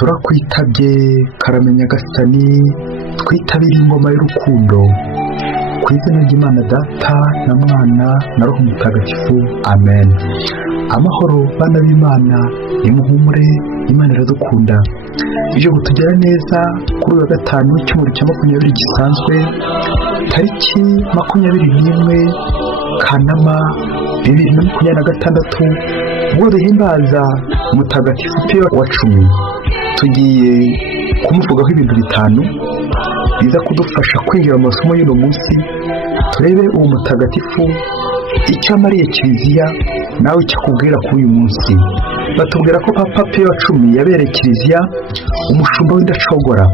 turakwitabye karamenya gasani, twitabire ingoma y'urukundo, ku izina ry'Imana Data na Mwana na Roho Mutagatifu, amen. Amahoro bana b'Imana, nimuhumure, Imana iradukunda. Ije kutugera neza kuri uyu wa gatanu w'icyumweru cya 20 gisanzwe, tariki 21 Kanama 2026, ubwo duhimbaza Mutagatifu Pio wa 10. Tugiye kumuvugaho ibintu bitanu biza kudufasha kwinjira mu masomo y'uno munsi. Turebe uwo mutagatifu icyo amariye Kiliziya, nawe icyo akubwira kuri uyu munsi. Batubwira ko Papa Pio wa 10 yabereye Kiliziya umushumba w'indacogora.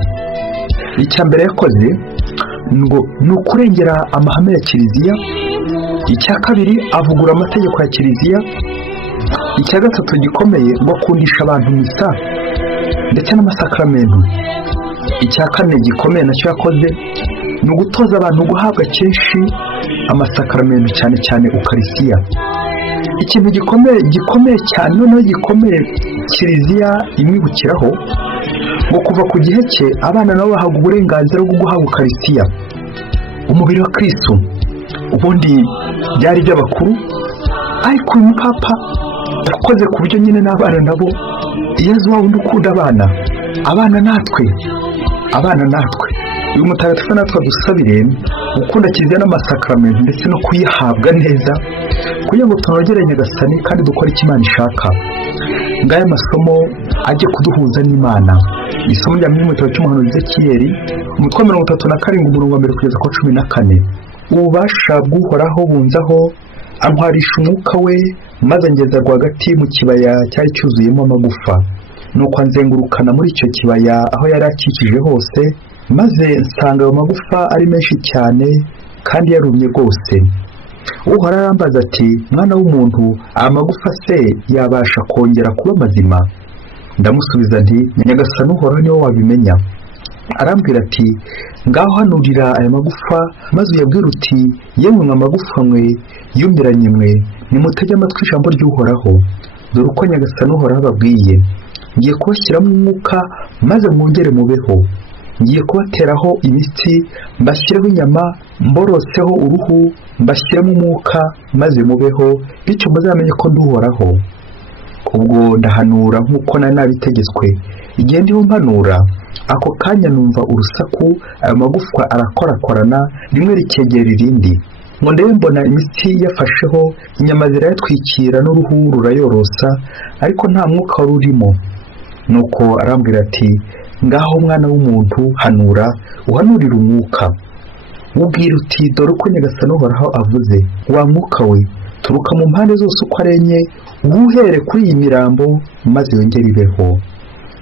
Icya mbere yakoze ngo ni ukurengera amahame ya Kiliziya. Icya kabiri avugura amategeko ya Kiliziya. Icya gatatu gikomeye ngo akundisha abantu misa ndetse n'amasakramentu. Icya kane gikomeye nacyo yakoze ni ugutoza abantu guhabwa kenshi amasakramentu, cyane cyane Ukarisiya. Ikintu gikomeye cyane noneho gikomeye Kiliziya imwibukiraho ngo kuva ku gihe cye abana nabo bahabwa uburenganzira bwo guhabwa Ukarisiya, umubiri wa Kristo. Ubundi byari iby'abakuru, ariko uyu mupapa yakoze ku buryo nyine n'abana nabo Yezu wa wundi ukunda abana natwe. Uyu mutagatifu natwe dusabire gukunda Kiliziya n'amasakramentu ndetse no kuyihabwa neza, kugira ngo tunogere Nyagasani kandi dukore icyo Imana ishaka. Ngaya masomo ajye kuduhuza n'Imana. Isomo rya mu gitabo cy'umuhanuzi Ezekiyeli, umutwe wa 37 umurongo wa 1 kugeza ku 14. Ububasha bw'Uhoraho bunzaho, antwarisha umwuka we, maze angeza rwagati mu kibaya cyari cyuzuyemo amagufa. Nuko anzengurukana muri icyo kibaya aho yari akikije hose, maze nsanga ayo magufa ari menshi cyane kandi yarumye rwose. Uhoraho arambaza ati, mwana w'umuntu, aya magufa se yabasha kongera kuba mazima? Ndamusubiza nti, Nyagasani Uhoraho niwe wabimenya. Arambwira ati, ngaho hanurira aya magufa, maze uyabwire uti, yemwe mwa magufa mwe yumiranye mwe, nimutege amatwi ijambo ry'Uhoraho. Dore uko Nyagasani Uhoraho ababwiye, ngiye kubashyiramo umwuka maze mwongere mubeho. Ngiye kubateraho imitsi, mbashyireho inyama, mboroseho uruhu, mbashyiremo umwuka maze mubeho, bityo muzamenye ko ndi Uhoraho. Ubwo ndahanura nk'uko nari nabitegetswe. Igihe ndiho mpanura, ako kanya numva urusaku, ayo magufwa arakorakorana, rimwe rikegera irindi. Ngo ndebe mbona imitsi yafasheho, inyama zirayatwikira n'uruhu rurayorosa, ariko nta mwuka wari urimo. Nuko arambwira ati, ngaho mwana w'umuntu, hanura, uhanurire umwuka. Ubwira uti, dore uko Nyagasani Uhoraho avuze, wa mwuka we, turuka mu mpande zose uko ari enye, uwuhere kuri iyi mirambo maze yongere ibeho.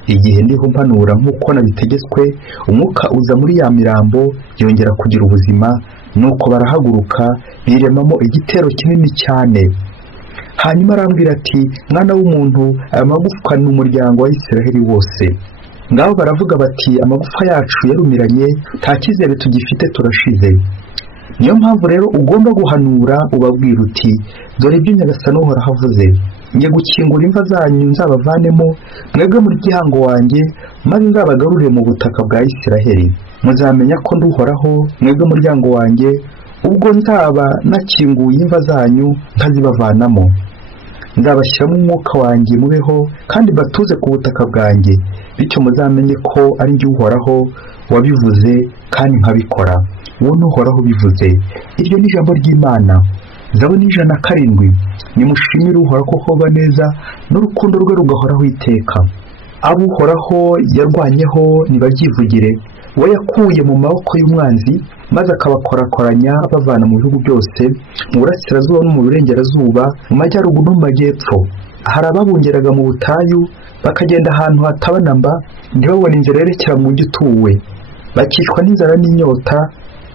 Igihe ndiho mpanura nk'uko nabitegetswe, umwuka uza muri ya mirambo, yongera kugira ubuzima. Nuko barahaguruka, biremamo igitero kinini cyane. Hanyuma arambwira ati, mwana w'umuntu, aya magufwa ni umuryango wa Isiraheli wose. Ngaho baravuga bati, amagufa yacu yarumiranye, nta cyizere tugifite, turashize. Niyo mpamvu rero ugomba guhanura, ubabwira uti, dore ibyo Nyagasani Uhoraho avuze, ngiye gukingura imva zanyu nzabavanemo, mwebwe muri gihango wanjye, maze nzabagarurire mu butaka bwa Isiraheli. Muzamenya ko ndi Uhoraho, mwebwe muryango wanjye, ubwo nzaba nakinguye imva zanyu nkazibavanamo. Nzabashyiramo umwuka wanjye mubeho, kandi batuze ku butaka bwanjye, bityo muzamenye ko ari njye Uhoraho wabivuze kandi nkabikora. Uwo ni Uhoraho bivuze. Iryo ni ijambo ry'Imana. Zaburi 107. Nimushimire Uhoraho kuko aba neza, n'urukundo rwe rugahoraho iteka. Abo Uhoraho yarwanyeho nibabyivugire. We yakuye mu maboko y'umwanzi, maze akabakorakoranya bavana mu bihugu byose, mu burasirazuba no mu burengerazuba, mu majyaruguru no mu majyepfo. Hari ababungeraga mu butayu, bakagenda ahantu hatabana mba, ntibabone inzira yerekera mu mujyi utuwe. Bakicwa n'inzara n'inyota,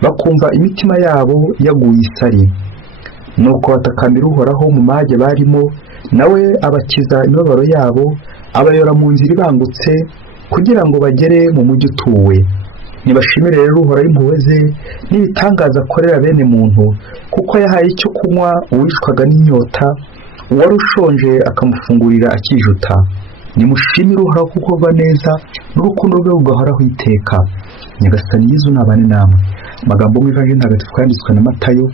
bakumva imitima yabo yaguye isari. Nuko batakambira Uhoraho mu mage barimo, nawe abakiza imibabaro yabo, abayora mu nzira ibangutse, kugira ngo bagere mu mujyi utuwe. Nibashimire rero Uhoraho impuhwe ze n'ibitangaza akorera bene muntu, kuko yahaye icyo kunywa uwicwaga n'inyota, uwari ushonje akamufungurira akijuta. nimushimire Uhoraho kuko ava neza n'urukundo rwe rugahoraho iteka. Nyagasani Yezu nabane namwe. Amagambo mu Ivanjili ntagatifu yanditswe na Matayo,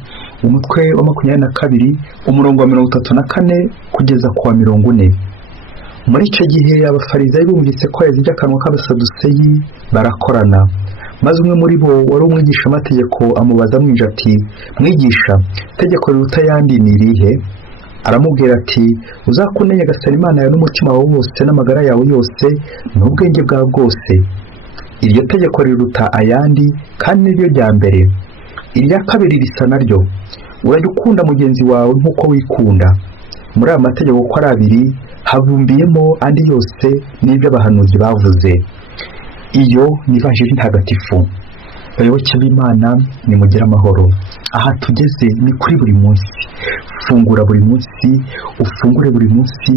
umutwe wa 22 umurongo wa 34 kugeza ku wa 40. Muri icyo gihe abafarisayo bumvise ko yazibye akanwa k'abasaduseyi barakorana, maze umwe muri bo wari umwigisha amategeko amubaza amwinja ati, mwigisha, itegeko riruta ayandi ni irihe? Aramubwira ati, uzakunda Nyagasani Imana yawe n'umutima wawe wose n'amagara yawe yose n'ubwenge bwawe bwose. Iryo tegeko riruta ayandi kandi niryo rya mbere. Irya kabiri risa naryo, urajya ukunda mugenzi wawe nk'uko wikunda. Muri aya mategeko uko ari abiri habumbiyemo andi yose n'ibyo abahanuzi bavuze. Iyo ni Ivanjili ntagatifu. Bayoboke b'Imana, nimugire amahoro. Aha tugeze ni kuri buri munsi. Fungura buri munsi, ufungure buri munsi,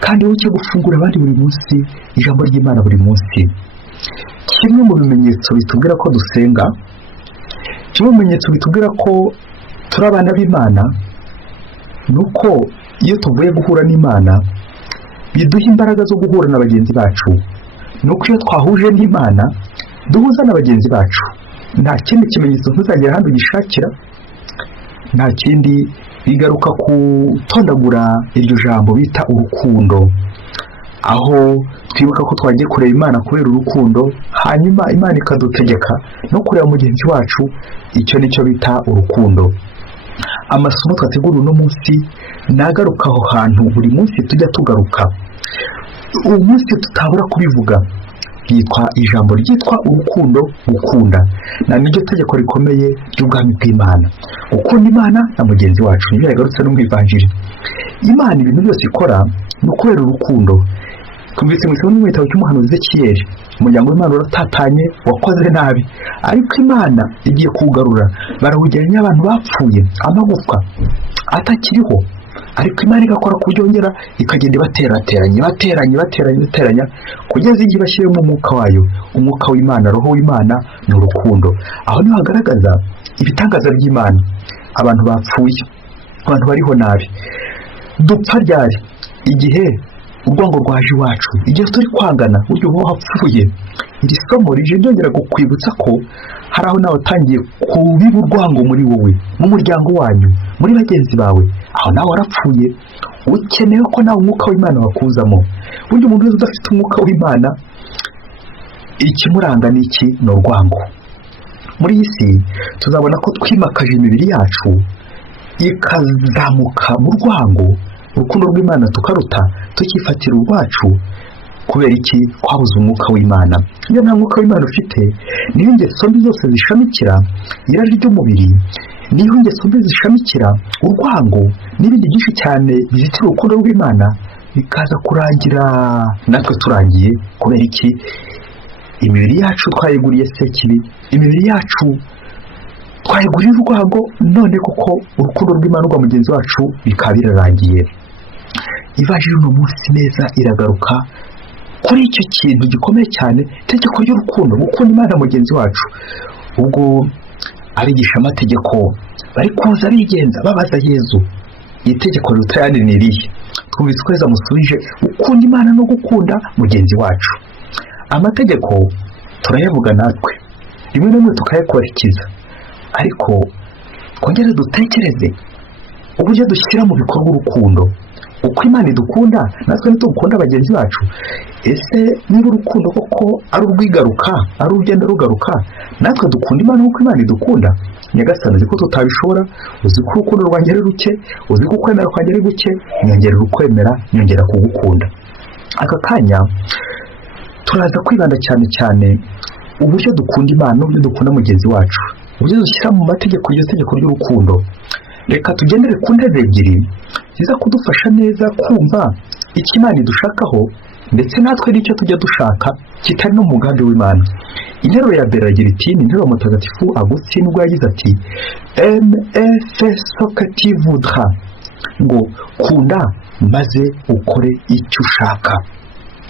kandi wowe gufungura abandi buri munsi ijambo ry'Imana buri munsi. Kimwe mu bimenyetso bitubwira ko dusenga, kimwe mu bimenyetso bitubwira ko turi abana b'Imana, nuko iyo tuvuye guhura n'Imana biduha imbaraga zo guhura na bagenzi bacu. Nuko iyo twahuje n'Imana duhuza na bagenzi bacu. Nta kindi kimenyetso ntuzagera handi ugishakira, nta kindi. Bigaruka kutondagura iryo jambo bita urukundo, aho twibuka ko twagiye kureba Imana kubera urukundo, hanyuma Imana ikadutegeka no kureba mugenzi wacu. Icyo nicyo bita urukundo. Amasomo twategura uno munsi nagaruka aho hantu buri munsi tujya tugaruka. Uwo munsi tutabura kubivuga yitwa ijambo ryitwa urukundo, gukunda. Na niryo tegeko rikomeye ry'ubwami bw'Imana, gukunda Imana na mugenzi wacu. Nibyo yagarutse no mu Ivanjili. Imana ibintu byose ikora ni ukubera urukundo. Twumvise mu isomo ry'igitabo cy'umuhanuzi Ezekiyeli, umuryango w'Imana uratatanye, wakoze nabi, ariko Imana igiye kuwugarura. Barawugeranya abantu bapfuye, amagufwa atakiriho, ariko Imana igakora kubyongera, ikagenda ibateranya kugeza igihe bashyiremo umwuka wayo. Umwuka w'Imana, roho w'Imana ni urukundo. Aho niho hagaragaza ibitangaza by'Imana. Abantu bapfuye, abantu bariho nabi. Dupfa ryari? Igihe urwango rwaje iwacu, igihe turi kwangana, buryo uba wapfuye. Iri somo rije ryongera kukwibutsa ko hari aho nawe utangiye kubiba urwango muri wowe, mu muryango wanyu, muri bagenzi bawe. Aho nawe warapfuye, ukeneye ko nawe umwuka w'Imana wakuzamo. Buryo umuntu wese udafite umwuka w'Imana, ikimuranga ni iki? Ni urwango. Muri iyi si tuzabona ko twimakaje imibiri yacu ikazamuka mu rwango, urukundo rw'Imana tukaruta, tukifatira urwacu. Kubera iki? Twabuze umwuka w'Imana. Iyo nta mwuka w'Imana ufite, niyo ingeso mbi zose zishamikira irari ry'umubiri, niyo ingeso mbi zishamikira urwango n'ibindi byinshi cyane bizitira urukundo rw'Imana, bikaza kurangira natwe turangiye. Kubera iki? Imibiri yacu twayiguriye sekibi, imibiri yacu twayiguriye urwango, none kuko urukundo rw'Imana rwa mugenzi wacu bikaba birarangiye. Ivanjili uno munsi neza iragaruka kuri icyo kintu gikomeye cyane, itegeko ry'urukundo, gukunda Imana mugenzi wacu. Ubwo abigisha amategeko bari kuza bigenza babaza Yezu, itegeko riruta ayandi ni irihe? Twumvise ko Yezu amusubije, gukunda Imana no gukunda mugenzi wacu. Amategeko turayavuga natwe, rimwe na rimwe tukayakurikiza, ariko twongere dutekereze uburyo dushyira mu bikorwa urukundo. Uko Imana idukunda, natwe ntitugukunda bagenzi bacu. Ese niba urukundo koko ari urwigaruka, ari urugenda rugaruka, natwe dukunda Imana nk'uko Imana idukunda? Nyagasani uzi ko tutabishobora, uzi ko urukundo rwanjye ari ruke, uzi ko ukwemera kwanjye ari guke, nyongerera ukwemera, nyongera kugukunda. Aka kanya turaza kwibanda cyane uburyo dukunda Imana n'uburyo dukunda mugenzi wacu, uburyo dushyira mu mategeko iryo tegeko ry'urukundo. Reka tugendere ku ntebe ebyiri ziza kudufasha neza kumva icyo Imana idushakaho, ndetse natwe n'icyo tujya dushaka kitari no mu mugambi w'Imana. Interuro ya mbere iragira iti, ni interuro mutagatifu Agustin ubwo yagize ati, fais ce que tu voudras, ngo kunda maze ukore icyo ushaka.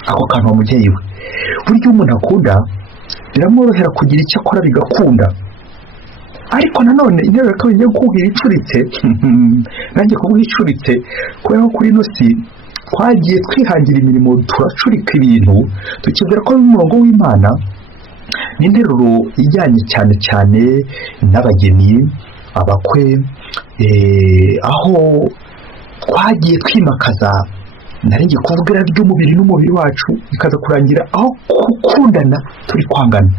Ako kantu umubyeyi we, buryo umuntu akunda biramworohera kugira icyo akora bigakunda. Ariko nanone interuro kabiri yo kubwira icuritse, nanjye kubwira icuritse, kubera ko kuri ino si twagiye twihangira imirimo turacurika ibintu tukibwira ko umurongo w'Imana n'interuro ijyanye cyane cyane n'abageni abakwe aho twagiye twimakaza naringi kuvugira ry'umubiri n'umubiri wacu bikaza kurangira aho gukundana turi kwangana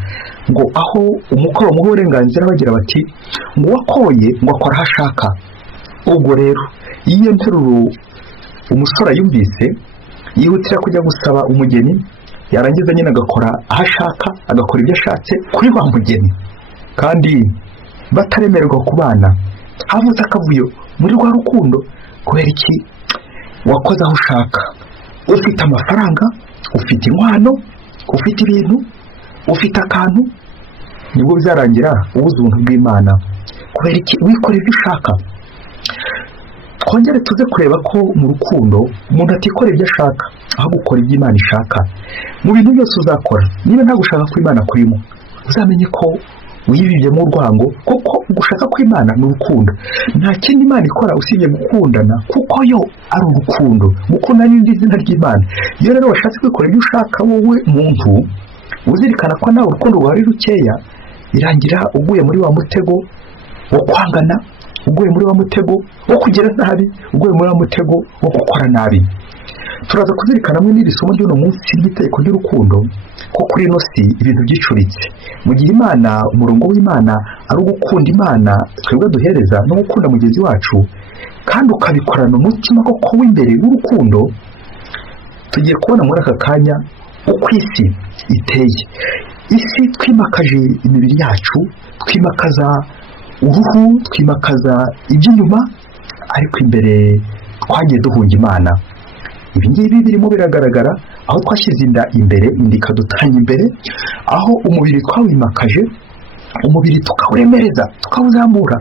ngo aho umukoro mu burenganzira bagira bati ngo wakoye ngo akora hashaka. Ubwo rero iyo nteruro umusore yumvise yihutira kujya gusaba umugeni yarangiza nyine agakora ahashaka agakora ibyo ashatse kuri wa mugeni kandi bataremererwa kubana. Havuze akavuyo muri rwa rukundo kubera iki wakoze aho ushaka, ufite amafaranga, ufite inkwano, ufite ibintu, ufite akantu, nibwo bizarangira ubuze ubuntu bw'Imana kubera iki wikorera ibyo ushaka. Twongere tuze kureba ko mu rukundo umuntu atikora ibyo ashaka aho gukora ibyo Imana ishaka. Mu bintu byose uzakora niba nta gushaka ko Imana kurimo uzamenye ko wibibye urwango kuko gushaka ko Imana ni urukundo. Nta kindi Imana ikora usibye gukundana kuko yo ari urukundo. Gukunda ni izina ry'Imana. Iyo rero washatse gukora ibyo ushaka wowe muntu uzirikana ko nawe urukundo rwari rukeya birangira uguye muri wa mutego wo kwangana, uguye muri wa mutego wo kugira nabi, uguye muri wa mutego wo gukora nabi. Turaza kuzirikana muri iri somo ry'uno munsi ry'iteko ry'urukundo ko kuri ino si ibintu byicuritse. Mu gihe Imana umurongo w'Imana ari ugukunda Imana twebwe duhereza no gukunda mugenzi wacu kandi ukabikorana umutima koko w'imbere w'urukundo, tugiye kubona muri aka kanya uko isi iteye. Isi twimakaje imibiri yacu, twimakaza uruhu, twimakaza iby'inyuma, ariko imbere twagiye duhunga Imana. Ibi ngibi birimo biragaragara aho twashyize inda imbere, inda ikadutanya imbere, aho umubiri twawimakaje, umubiri tukawuremereza tukawuzamura,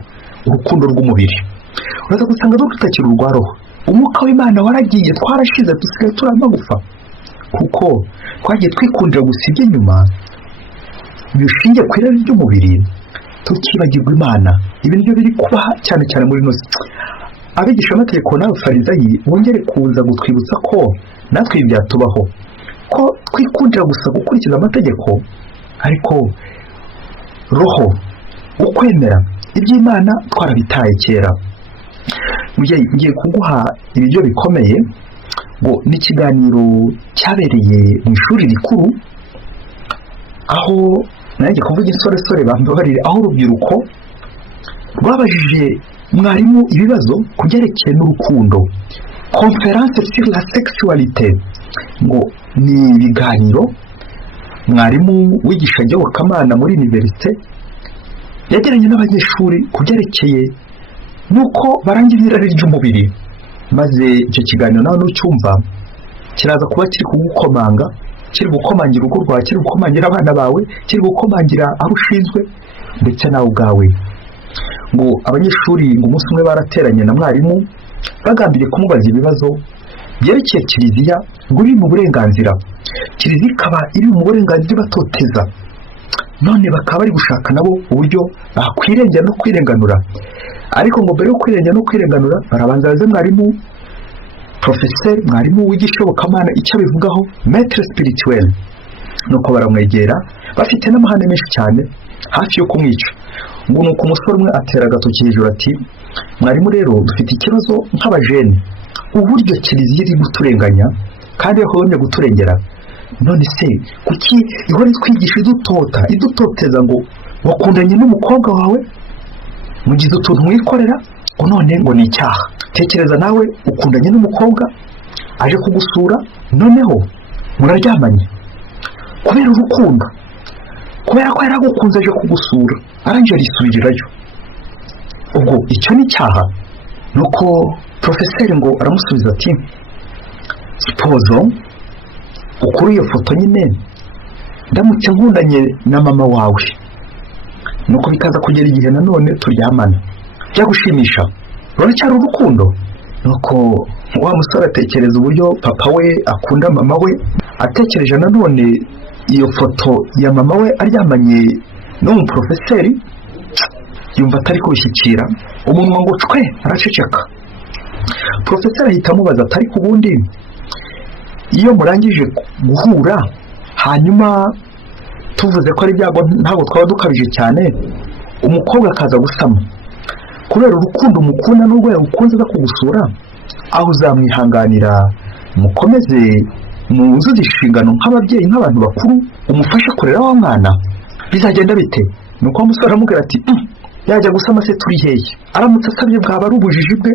urukundo rw'umubiri uraza gusanga dutakira urwa roho. Umwuka w'Imana waragiye, twarashize, dusigaye turamagufa kuko twagiye twikundira gusa iby'inyuma bishingiye ku irari ry'umubiri, tukibagirwa Imana. Ibi nibyo biri kuba cyane cyane muri ino si. Abigisha amategeko n'abafarisayi bongere kuza gutwibutsa ko natwe byatubaho ko twikundira gusa gukurikiza amategeko, ariko roho ukwemera iby'Imana twarabitaye kera. Ngiye kuguha ibiryo bikomeye ngo n'ikiganiro cyabereye mu ishuri rikuru aho nanjye kuvuga insoresore bambabarire, aho urubyiruko rwabajije mwarimu ibibazo kubyerekeye n'urukundo. Conference sur la sexualité, ngo ni ibiganiro mwarimu wigisha Nyobokamana muri université yagiranye n'abanyeshuri kubyerekeye nuko barangiza irari ry'umubiri. Maze icyo kiganiro nawe nucyumva kiraza kuba kiri kugukomanga, kiri gukomangira urugo rwawe, kiri gukomangira abana bawe, kiri gukomangira abo ushinzwe ndetse nawe ubwawe. Ngo abanyeshuri ngo umunsi umwe barateranye na mwarimu bagambiriye kumubaza ibibazo byerekeye kiliziya ngo iri mu burenganzira. Kiliziya ikaba iri mu burenganzira batoteza, none bakaba bari gushaka nabo uburyo bakwirengera no kwirenganura. Ariko ngo mbere yo kwirengera no kwirenganura barabanza baze mwarimu professeur, mwarimu wigisha Nyobokamana icyo abivugaho, maître spirituel. Nuko baramwegera bafite n'amahane menshi cyane hafi yo kumwica. Ngo nuko umusore umwe atera agatoki hejuru ati, mwarimu rero dufite ikibazo nk'abajene, uburyo kiliziya iri guturenganya kandi yahoye guturengera, none se kuki ihora twigisha idutoteza ngo wakundanye n'umukobwa wawe mugize utuntu mwikorera ngo none ngo ni icyaha. Tekereza nawe ukundanye n'umukobwa aje kugusura, noneho muraryamanye kubera urukundo, kubera ko yaragukunze aje kugusura arangije arisubirirayo, ubwo icyo ni icyaha? Nuko professeur ngo aramusubiza ati, suppose ukuri iyo foto nyine ndamutse nkundanye na mama wawe, nuko bikaza kugera igihe nanone turyamana, byagushimisha ruracyari urukundo? Nuko wa musore atekereza uburyo papa we akunda mama we, atekereje nanone iyo foto ya mama we aryamanye n'umu professeur, yumva atari kubishyikira, umunwa ngo cwe araceceka. Professeur ahita amubaza ati, ariko ubundi iyo murangije guhura hanyuma tuvuze ko ari ibyago ntabwo twaba dukabije cyane, umukobwa akaza gusama kubera urukundo mukunda n'ubwo yagukunze aza kugusura, aho uzamwihanganira mukomeze muzuze inshingano nk'ababyeyi nk'abantu bakuru umufashe kurera wa mwana? Bizagenda bite? Nuko umusore aramubwira ati yajya gusama se turi hehe? Aramutse asabye bwaba ari ubujiji bwe,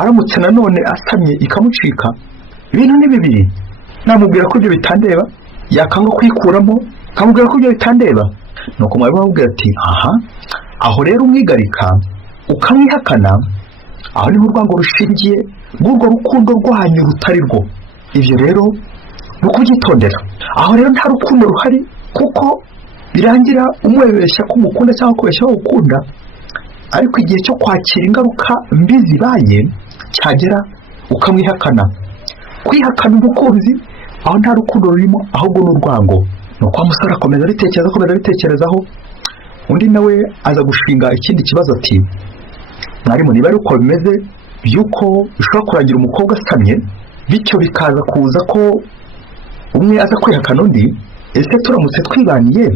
aramutse nanone asamye ikamucika. Ibintu ni bibiri, namubwira ko ibyo bitandeba, yakanga kwikuramo kamubwira ko ibyo bitandeba. Nuko mwarimu aramubwira ati aho rero umwigarika ukamwihakana, aho niho urwango rushingiye n'urwo rukundo rwanyu rutari rwo. Ibyo rero ni ukubyitondera. Aho rero nta rukundo ruhari, kuko birangira umwebeshya ko umukunda cyangwa kubeshya ko ukunda, ariko igihe cyo kwakira ingaruka mbi zibaye cyagera ukamwihakana. Kwihakana umukunzi aho nta rukundo rurimo, ahubwo n'urwango. Nuko umusore akomeza abitekerezaho, undi nawe aza gushinga ikindi kibazo ati mwarimu, niba ari uko bimeze by'uko bishobora kurangira umukobwa asamye bityo bikaza kuza ko umwe aza kwihakana undi, ese turamutse twibaniye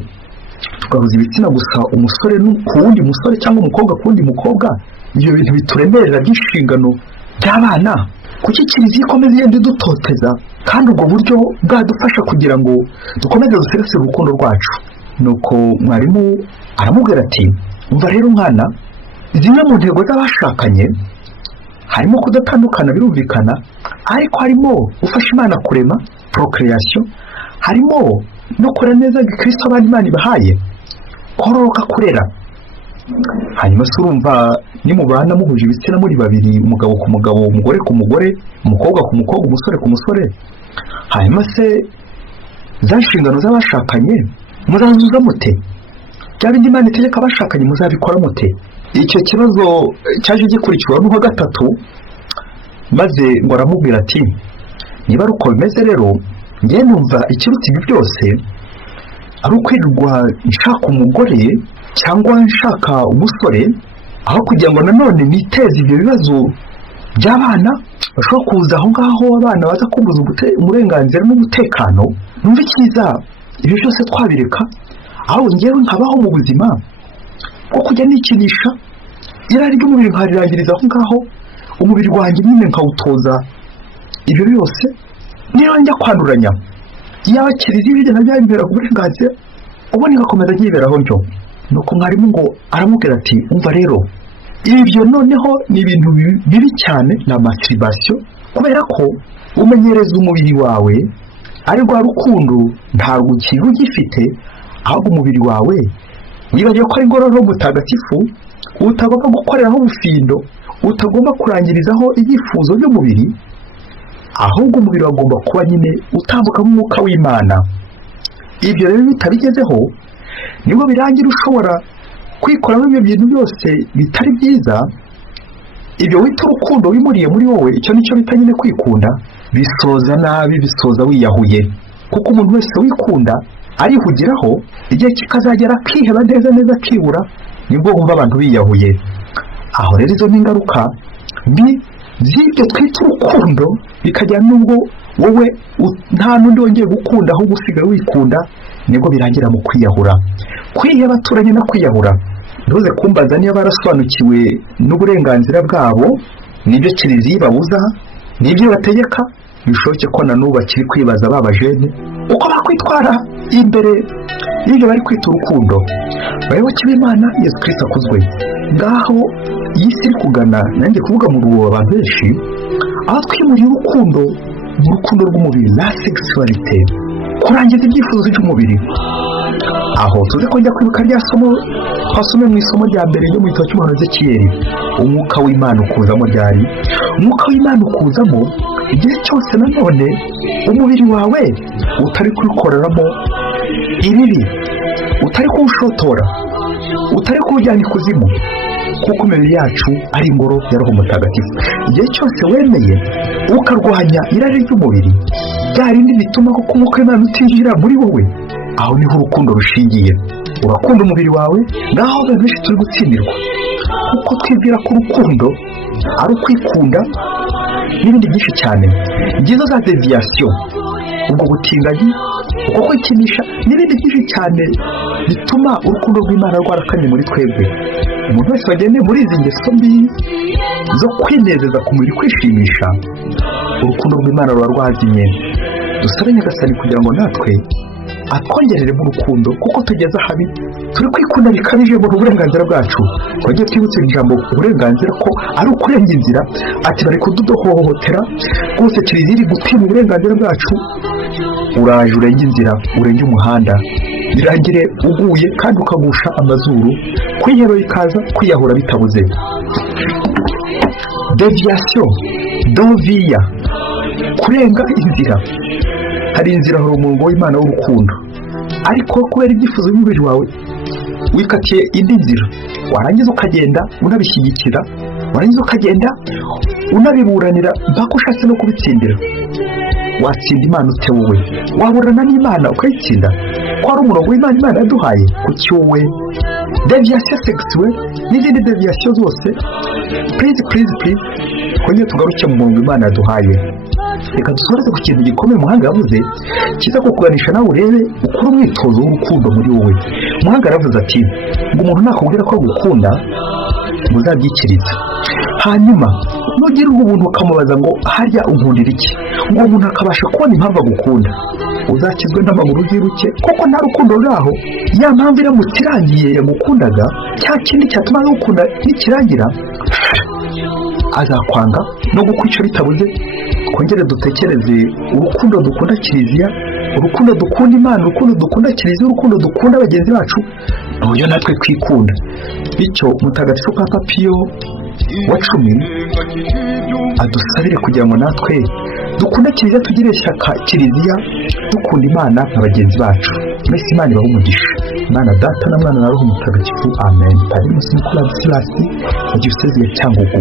tugahuza ibitsina gusa umusore ku wundi musore cyangwa umukobwa ku wundi mukobwa, ibyo bintu bituremerera by'inshingano by'abana? Kuki Kiliziya ikomeza igenda idutoteza kandi ubwo buryo bwadufasha kugira ngo dukomeze dusigasire urukundo rwacu? Nuko mwarimu aramubwira ati umva rero mwana, zimwe mu ntego z'abashakanye harimo kudatandukana birumvikana, ariko harimo gufasha Imana kurema procreation, harimo no kurera neza Kristo abandi Imana ibahaye, kororoka kurera. Hanyuma se urumva nimubana muhuje ibitsina muri babiri, umugabo ku mugabo, umugore ku mugore, umukobwa ku mukobwa, umusore ku musore, hanyuma se za nshingano z'abashakanye muzazuza mute? Bya bindi Imana itegeka abashakanye muzabikora mute? Icyo kibazo cyaje gikurikirwa n'uwa gatatu, maze ngo aramubwira ati niba ari uko bimeze rero njye numva ikiruta ibi byose ari ukwirirwa nshaka umugore cyangwa nshaka umusore, aho kugira ngo nanone niteze ibyo bibazo by'abana bashobora kuza aho ngaho abana baza kumbuza uburenganzira n'umutekano. Numva icyiza ibyo byose twabireka, aho ngewe nkabaho mu buzima bwo kujya nikinisha irari ry'umubiri nkarirangiriza aho ngaho, umubiri wanjye nyine nkawutoza ibyo byose, niba njya kwanduranya yaba Kiliziya bigenda byambera ku burenganzira, ubundi ngakomeza nkiberaho njyo. Nuko mwarimu ngo aramubwira ati umva rero ibyo noneho ni ibintu bibi cyane, na masturbation, kubera ko umenyereza umubiri wawe ari rwa rukundo ntabwo ukiri ugifite, ahubwo umubiri wawe wibagiwe ko ari ngororero mutagatifu, utagomba gukoreraho ubufindo, utagomba kurangirizaho ibyifuzo by'umubiri, ahubwo umubiri wagomba kuba nyine utambuka nk'umwuka w'Imana. Ibyo rero bitabigezeho nibwo birangira ushobora kwikoramo ibyo bintu byose bitari byiza. Ibyo wita urukundo wimuriye muri wowe, icyo nicyo bita nyine kwikunda, bisoza nabi, bisoza wiyahuye. Kuko umuntu wese wikunda arihugiraho, igihe kikazagera akiheba neza akibura, nibwo wumva abantu biyahuye. Aho rero izo n'ingaruka mbi z'ibyo twita urukundo, bikajya nubwo wowe nta n'undi wongeye gukunda ahubwo usigaye wikunda, nibwo birangira mu kwiyahura. Kwiheba turanye no kwiyahura, ntuze kumbaza niba barasobanukiwe n'uburenganzira bwabo n'ibyo Kiliziya ibabuza n'ibyo bategeka. Bishoboke ko na n'ubu bakiri kwibaza babajene uko bakwitwara imbere y'ibyo bari kwita urukundo. Bayoboke b'Imana, Yesu Kristo akuzwe. Ngaho iyi si iri kugana, nanjye kuvuga mu ruwo abantu benshi, aho twimuriye urukundo mu rukundo rw'umubiri, la sexualité, kurangiza ibyifuzo by'umubiri. Aho tuze kongera kwibuka rya somo twasomye mu isomo rya mbere ryo mu gitabo cy'umuhanuzi Ezekiyeli, umwuka w'Imana ukuzamo ryari? Umwuka w'Imana ukuzamo igihe cyose nanone umubiri wawe utari kubikoreramo ibibi, utari kuwushotora, utari kuwujyana ikuzimu, kuko imibiri yacu ari ingoro ya Roho Mutagatifu. Igihe cyose wemeye ukarwanya irari ry'umubiri, bya rindi bituma ko umwuka w'Imana utinjira muri wowe, aho niho urukundo rushingiye. Urakunda umubiri wawe, ngaho benshi turi gutsindirwa, kuko twibwira ko urukundo ari ukwikunda n'ibindi byinshi cyane. Ngizo za deviation ubwo butinganyi, uko kwikinisha n'ibindi byinshi cyane bituma urukundo rw'Imana rwarakanye muri twebwe. Umuntu wese wagendeye muri izi ngeso mbi zo kwinezeza ku mubiri, kwishimisha, urukundo rw'Imana ruba rwazimye. Dusabe Nyagasani kugira ngo natwe atwongerere mu rukundo, kuko tugeze ahabi turi kwikunda bikabije mu burenganzira bwacu. Twagiye twibutse ijambo uburenganzira ko ari ukurenga inzira, ati bari kuduhohotera rwose, Kiliziya iri gupima uburenganzira bwacu. Uraje urenge inzira, urenge umuhanda, birangire uguye kandi ukagusha amazuru, kwiheba bikaza, kwiyahura bitabuze. Deviation d'envie, kurenga inzira. Hari inzira, hari umurongo w'Imana w'urukundo, ariko kubera ibyifuzo by'umubiri wawe wikatiye indi nzira, warangiza ukagenda unabishyigikira, warangiza ukagenda unabiburanira mpaka ushatse no kubitsindira. Watsinda Imana ute wowe? Waburana n'Imana ukayitsinda? Ko ari umurongo w'Imana Imana yaduhaye, kuki wowe? Deviation sexuelle n'izindi deviation zose, please kongera tugaruke mu murongo Imana yaduhaye. Reka dusoreze ku kintu gikomeye umuhanga yavuze kiza kukuganisha nawe urebe ukora umwitozo w'urukundo muri wowe. Umuhanga yaravuze ati ngo umuntu nakubwira ko agukunda muzabyikiriza, hanyuma nugira ubuntu ukamubaza ngo harya unkundira iki, ngo umuntu akabasha kubona impamvu agukunda, uzakizwe n'amaguru yiruke, kuko nta rukundo ruraho. Ya mpamvu iramutse irangiye yagukundaga, cya kindi cyatuma agukunda nikirangira azakwanga no gukwica bitabuze. Twongere dutekereze urukundo dukunda Kiliziya, urukundo dukunda Imana, urukundo dukunda Kiliziya, urukundo dukunda bagenzi bacu, n'uburyo natwe twikunda. Bityo Mutagatifu Papa Piyo wa 10 adusabire kugira ngo natwe dukunda Kiliziya, tugire ishyaka Kiliziya, dukunda Imana na bagenzi bacu. Mbese Imana ibahe umugisha. Imana Data na Mwana na Roho Mutagatifu. Amen. Padiri Nicolas Silas, Diyosezi ya Cyangugu.